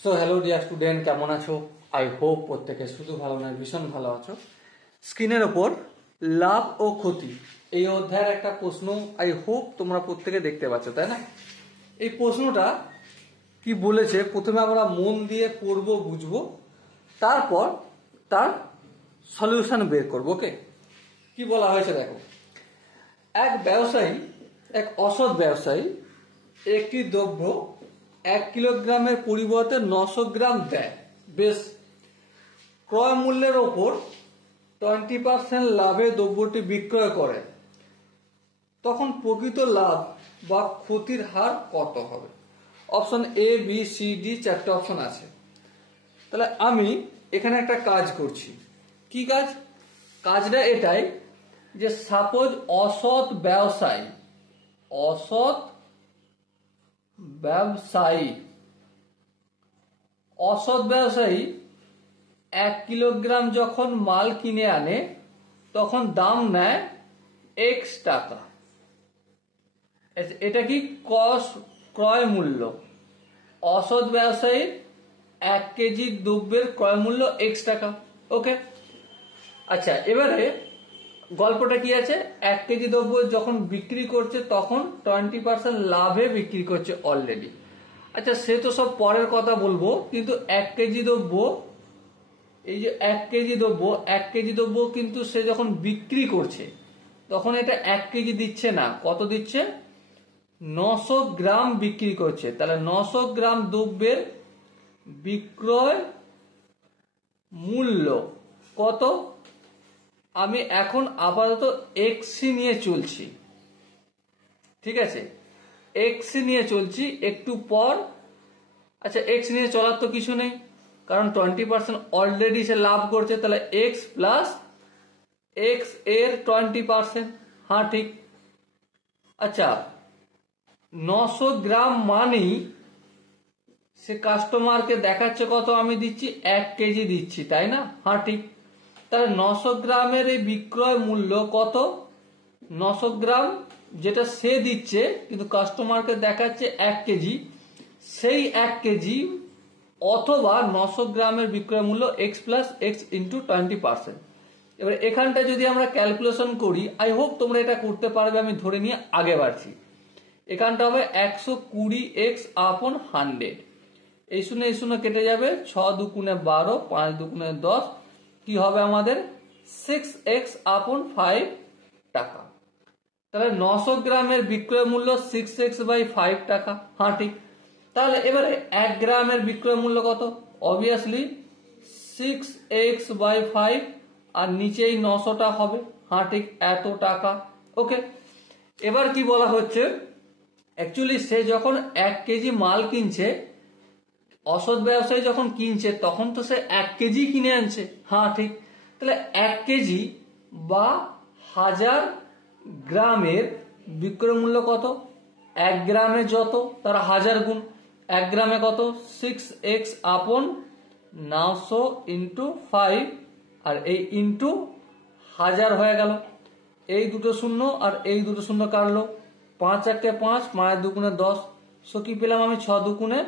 So hello dear student, কেমন আছো? I hope প্রত্যেকে শুধু ভালো নয়, ভীষণ ভালো আছো। স্ক্রিনের ওপর লাভ ও ক্ষতি এই অধ্যায়ের একটা প্রশ্ন আই হোপ তোমরা প্রত্যেকে দেখতে পাচ্ছ, তাই না? এই প্রশ্নটা কি বলেছে প্রথমে আমরা মন দিয়ে পড়বো, বুঝবো, তারপর তার সলিউশন বের করবো। ওকে, কি বলা হয়েছে দেখো। এক অসৎ ব্যবসায়ী একটি দ্রব্য 1 কিলোগ্রামের পরিবর্তে 900 গ্রাম দেয়। বেশ, ক্রয় মূল্যের ওপর 20% লাভে দ্রব্যটি বিক্রয় করে, তখন প্রকৃত লাভ বা ক্ষতির হার কত হবে? Option A, B, C, D, 4টে অপশন আছে। তাহলে আমি এখানে একটা কাজ করছি। কি কাজ? কাজটা এটাই যে সাপোজ অসৎ ব্যবসায়ী 1 কিলোগ্রাম যখন মাল কিনে আনে তখন দাম নেয় এক্স টাকা। এটা কি ক্রয় মূল্য? অসৎ ব্যবসায়ী 1 কেজি দ্রব্যের ক্রয় মূল্য এক্স টাকা। ওকে, আচ্ছা, এবারে গল্পটা কি আছে? 1 কেজি দ্রব্য যখন বিক্রি করছে তখন 20% লাভে বিক্রি করছে অলরেডি। আচ্ছা, সে তো সব পরের কথা বলবো, কিন্তু 1 কেজি দ্রব্য, এই যে 1 কেজি দ্রব্য কিন্তু সে যখন বিক্রি করছে তখন এটা 1 কেজি দিচ্ছে না, কত দিচ্ছে? 900 গ্রাম বিক্রি করছে। তাহলে 900 গ্রাম দ্রব্যের বিক্রয় মূল্য কত? আমি এখন আপাতত এক্স নিয়ে চলছি, ঠিক আছে? এক্স নিয়ে চলছি, একটু পর আচ্ছা এক্স নিয়ে চলার তো কিছু নেই, কারণ 20% অলরেডি সে লাভ করছে। তাহলে এক্স প্লাস এক্স এর 20%। হ্যাঁ, ঠিক। আচ্ছা, 900 গ্রাম মানেই সে কাস্টমারকে দেখাচ্ছে কত? আমি দিচ্ছি 1 কেজি দিচ্ছি, তাই না? হ্যাঁ, ঠিক। তাহলে 900 গ্রামের এই বিক্রয় মূল্য কত? 900 গ্রাম যেটা সে দিচ্ছে কিন্তু কাস্টমারকে দেখাচ্ছে 1 কেজি, সেই 1 কেজি অথবা 900 গ্রামের বিক্রয় মূল্য এক্স প্লাস এক্স ইন্টু 20%। এবার এখানটা যদি আমরা ক্যালকুলেশন করি, আই হোপ তোমরা এটা করতে পারবে, আমি ধরে নিয়ে আগে বাড়ছি। এখানটা হবে 120 এক্স আপন 100। এই শূন্য কেটে যাবে, 6 দুগুণে 12, 5 দুগুণে 10, কি হবে আমাদের? 6x আপন 5 টাকা। তাহলে 900 গ্রামের বিক্রয় মূল্য 6x বাই 5 টাকা। হ্যাঁ, ঠিক। তাহলে এবারে 1 গ্রামের বিক্রয় মূল্য কত? অবভিয়াসলি 6x বাই 5, আর নিচেই 900টা হবে। হ্যাঁ, ঠিক, এত টাকা। ওকে, এবার কি বলা হচ্ছে? অ্যাকচুয়ালি সে যখন 1 কেজি মাল কিনছে, অসৎ ব্যবসায়ী যখন কিনছে তখন তো সে 1 কেজি কিনে আনছে। হ্যাঁ, ঠিক। তাহলে 1 কেজি বা 1000 গ্রামের বিক্রয় মূল্য কত? 1 গ্রামে যত তার 1000 গুণ। 1 গ্রামে কত? 6x আপন 900 ইন্টু 5, আর এই ইন্টু 1000 হয়ে গেল। এই দুটো শূন্য আর এই দুটো শূন্য কাটলো, 5 1 5, 5 দুগুণে 10। সো কি পেলাম আমি? 6 দুগুণে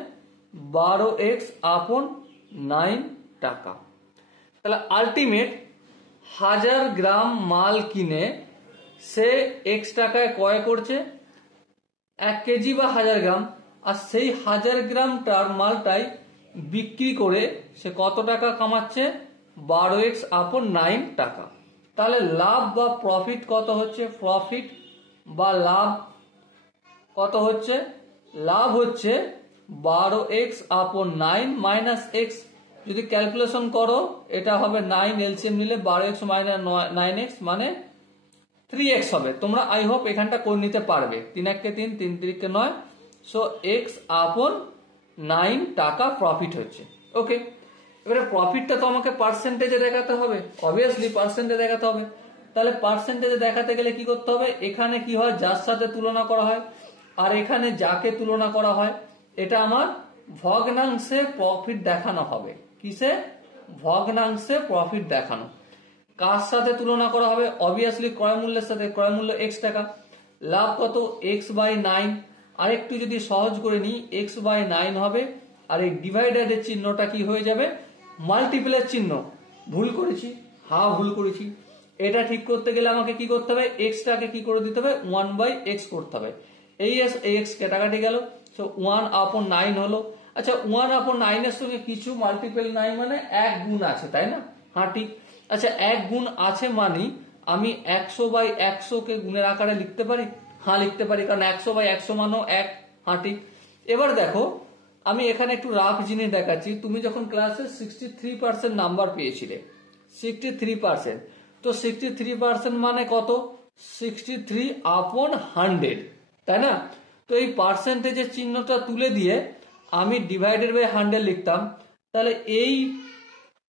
12x আপন 9 টাকা। তাহলে আলটিমেট 1000 গ্রাম মাল কিনে সে এক্স টাকায় ক্রয় করছে 1 কেজি বা 1000 গ্রাম, আর সেই 1000 গ্রামটার মালটাই বিক্রি করে সে কত টাকা কামাচ্ছে? 12x আপন 9 টাকা। তাহলে লাভ বা প্রফিট কত হচ্ছে? প্রফিট বা লাভ কত হচ্ছে? লাভ হচ্ছে 12x আপন 9 মাইনাস এক্স। যদি ক্যালকুলেশন করো এটা হবে 9, এলসিএম নিলে 12x মাইনাস 9x মানে 3x হবে। তোমরা আই হোপ এখানটা করে নিতে পারবে। 3 1 3, 3 3 9, সো x আপন 9 টাকা প্রফিট হচ্ছে। ওকে, এবারে প্রফিটটা তো আমাকে পার্সেন্টেজে দেখাতে হবে, অবভিয়াসলি পার্সেন্টেজে দেখাতে হবে। তাহলে পার্সেন্টেজে দেখাতে গেলে কি করতে হবে? এখানে কি হয়? যার সাথে তুলনা করা হয়, আর এখানে যাকে তুলনা করা হয়, এটা আমার ভগ্নাংশে প্রফিট দেখানো হবে। কিসে? ভগ্নাংশে প্রফিট দেখানো। কার সাথে তুলনা করা হবে? অবভিয়াসলি ক্রয় মূল্যের সাথে। ক্রয় মূল্য x টাকা, লাভ কত? x by 9। আরেকটু যদি সহজ করে নিই, x বাই 9 হবে আর এই ডিভাইডারের চিহ্নটা কি হয়ে যাবে, মাল্টিপলের চিহ্ন। ভুল করেছি, ভুল করেছি। এটা ঠিক করতে গেলে আমাকে কি করতে হবে, এক্সটাকে কি করে দিতে হবে, 1/x করতে হবে। এই এক্স কাটাকাটি গেল, সো 1/9 হলো। আচ্ছা 1/9 এর সঙ্গে কিছু মাল্টিপল নাই মানে এক গুণ আছে, তাই না? হ্যাঁ ঠিক। আচ্ছা এক গুণ আছে মানে আমি 100/100 কে গুণের আকারে লিখতে পারি? হ্যাঁ লিখতে পারি, কারণ 100/100 মানও এক। হ্যাঁ ঠিক। এবার দেখো আমি এখানে একটু রাফ জিনিস দেখাচ্ছি। তুমি যখন ক্লাসে 63% নাম্বার পেয়েছিলে, 63%, তো 63% মানে কত, 63/100, তাই না? তো এই পার্সেন্টেজের চিহ্নটা তুলে দিয়ে আমি ডিভাইডেড বাই 100 লিখতাম। তাহলে এই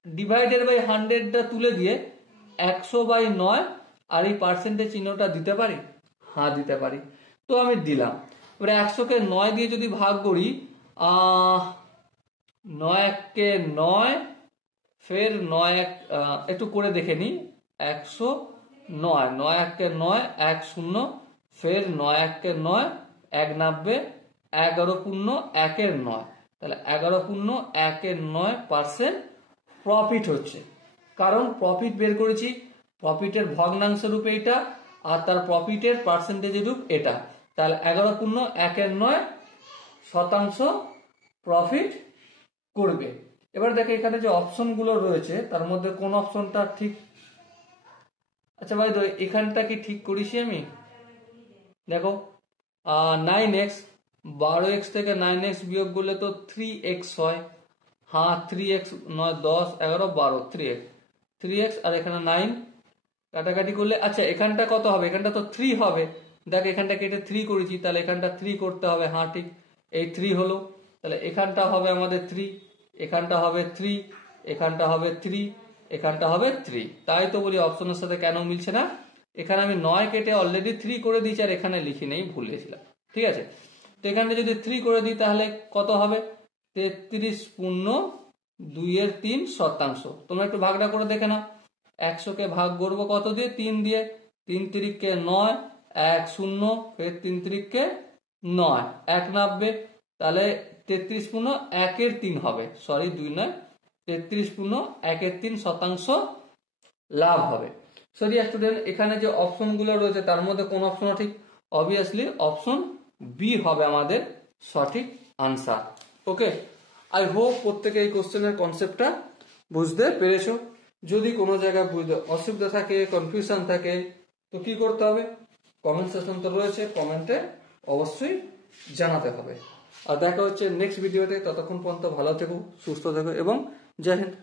ডিভাইডেড বাই 100টা তুলে দিয়ে 100/9 আর এই পার্সেন্টেজ চিহ্নটা দিতে পারি? হ্যাঁ দিতে পারি। তো আমি দিলাম। এবার 100কে 9 দিয়ে যদি ভাগ করি, 9 × 9, ফের 9 একটু করে দেখে নি, 109, 9 × 9 10, ফের 9 × 9 190, 11×1 তাহলে 11×1 প্রফিট হচ্ছে। কারণ প্রফিট বের করেছি, প্রফিটের ভগ্নাংশ রূপে এটা আর তার প্রফিটের পার্সেন্টেজ রূপ এটা। তাহলে 11×1 প্রফিট করবে। এবার দেখো এখানে যে অপশন গুলো রয়েছে তার মধ্যে কোন অপশনটা ঠিক, আচ্ছা ভাই এখানটা কি ঠিক করেছি আমি? দেখো 9x, 12x থেকে 9x বিয়োগ করলে তো 3x হয়। হ্যাঁ 3x, 9, 10, 11, 12, 3x আর এখানে 9 কাটাকাটি করলে, আচ্ছা এখানটা কত হবে, এখানটা তো 3 হবে। দেখ এখানটা কেটে 3 করেছি, তাহলে এখানটা 3 করতে হবে। হ্যাঁ ঠিক, এই 3 হলো। তাহলে এখানটা হবে আমাদের 3, এখানটা হবে 3, এখানটা হবে 3, এখানটা হবে 3। তাই তো বলি অপশনের সাথে কেন মিলছে না। এখানে আমি 9 কেটে অলরেডি 3 করে দিয়েছি আর এখানে লিখি নেই, ভুল গেছিলাম। ঠিক আছে, তো এখানটা যদি 3 করে দিই তাহলে কত হবে, 33/2 তোমরা একটু ভাগটা করে দেখে নাও। 100কে ভাগ করবো কত দিয়ে, 3 দিয়ে। 3 3 9, 10, ফের 3 3 9, 190, তাহলে 33/1 হবে, সরি 2 নয়, 33/1 লাভ হবে। সরি স্টুডেন্ট, এখানে যে অপশন গুলো রয়েছে তার মধ্যে কোন অপশন ঠিক, অবভিয়াসলি অপশন বি হবে আমাদের সঠিক আনসার। ওকে, আই হোপ প্রত্যেকে এই কোশ্চেনের কনসেপ্টটা বুঝতে পেরেছো। যদি কোনো জায়গায় বুঝতে অসুবিধা থাকে, কনফিউশন থাকে, তো কি করতে হবে, কমেন্ট সেকশন তো রয়েছে, কমেন্টে অবশ্যই জানাতে হবে। আর দেখা হচ্ছে নেক্সট ভিডিওতে। ততক্ষণ পর্যন্ত ভালো থেকো, সুস্থ থেকো এবং জয় হিন্দ।